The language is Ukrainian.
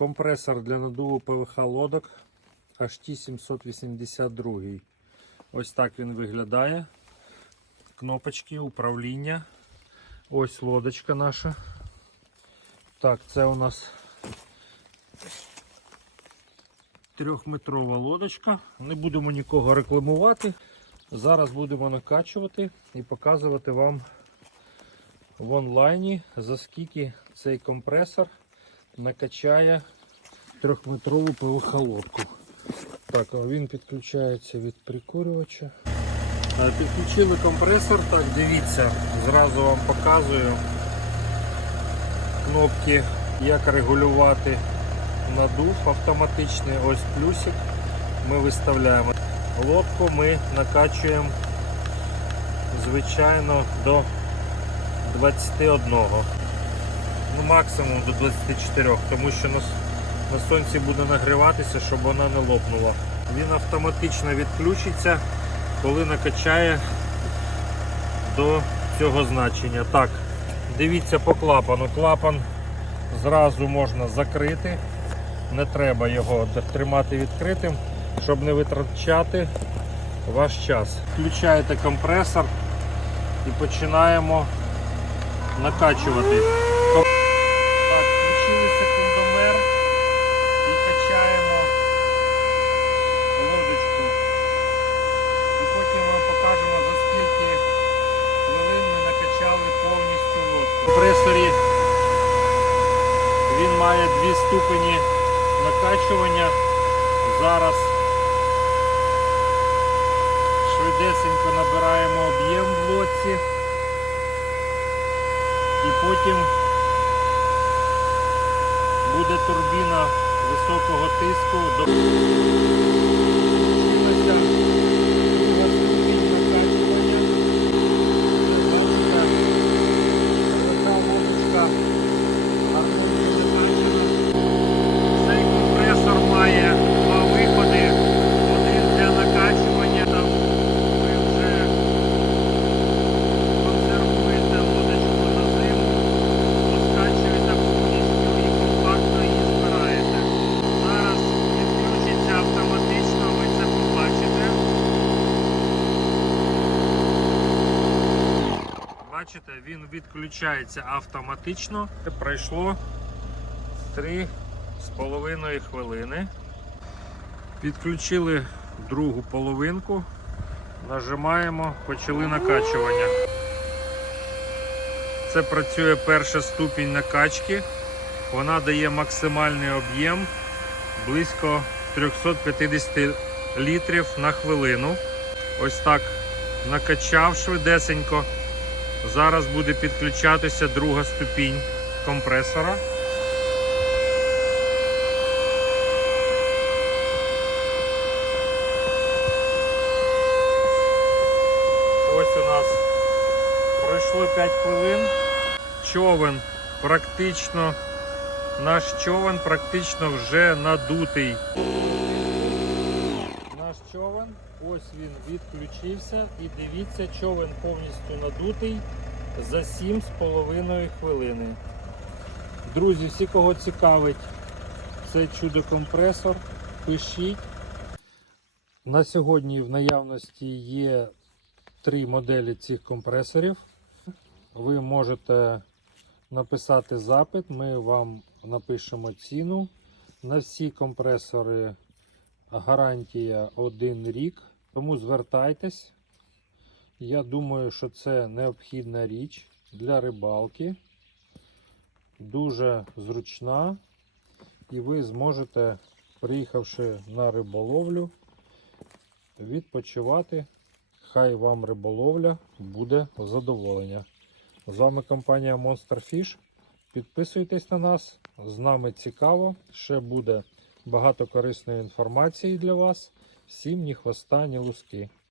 Компресор для надуву ПВХ лодок HT 782. Ось так він виглядає. Кнопочки управління. Ось лодочка наша. Так, це у нас трьохметрова лодочка. Не будемо нікого рекламувати. Зараз будемо накачувати і показувати вам в онлайні, за скільки цей компресор накачає трьохметрову ПВХ лодку. Так, він підключається від прикурювача. Підключили компресор, так, дивіться, зразу вам показую кнопки, як регулювати надув автоматичний. Ось плюсик ми виставляємо. Лодку ми накачуємо, звичайно, до 21. Ну, максимум до 24, тому що на, на сонці буде нагріватися, щоб вона не лопнула. Він автоматично відключиться, коли накачає до цього значення. Так, дивіться по клапану. Клапан зразу можна закрити. Не треба його тримати відкритим, щоб не витрачати ваш час. Включаєте компресор і починаємо накачувати. Включили секундомер і качаємо лодочку. Потім ми покажемо за скільки хвилин ми накачали повністю лодку. В компресорі він має дві ступені накачування. Зараз швидесенько набираємо об'єм в лодці і потім буде турбіна високого тиску до Включилася друга ступінь накачування. Бачите, така лодочка гармонійно накачана. Цей компресор має два виходи. Один для накачування, там ви вже консервуєте лодочку на зиму, розкачуєте повністю і компактно її збираєте. Зараз відключиться автоматично, ви це побачите. Бачите, він відключається автоматично. Пройшло 3,5 хвилини. Підключили другу половинку, нажимаємо, почали накачування. Це працює перша ступінь накачки. Вона дає максимальний об'єм близько 350 літрів на хвилину. Ось так накачав швидесенько. Зараз буде підключатися друга ступінь компресора. Ось у нас пройшло 5 хвилин. Човен практично, наш човен практично вже надутий. Човен, ось він відключився і дивіться, човен повністю надутий за 7,5 хвилини. Друзі, всі, кого цікавить цей чудо-компресор, пишіть. На сьогодні в наявності є три моделі цих компресорів. Ви можете написати запит, ми вам напишемо ціну. На всі компресори гарантія 1 рік. Тому звертайтесь. Я думаю, що це необхідна річ для рибалки. Дуже зручна. І ви зможете, приїхавши на риболовлю, відпочивати. Хай вам риболовля буде задоволення. З вами компанія Monster Fish. Підписуйтесь на нас, з нами цікаво. Ще буде багато корисної інформації для вас. Всім ні хвоста, ні луски.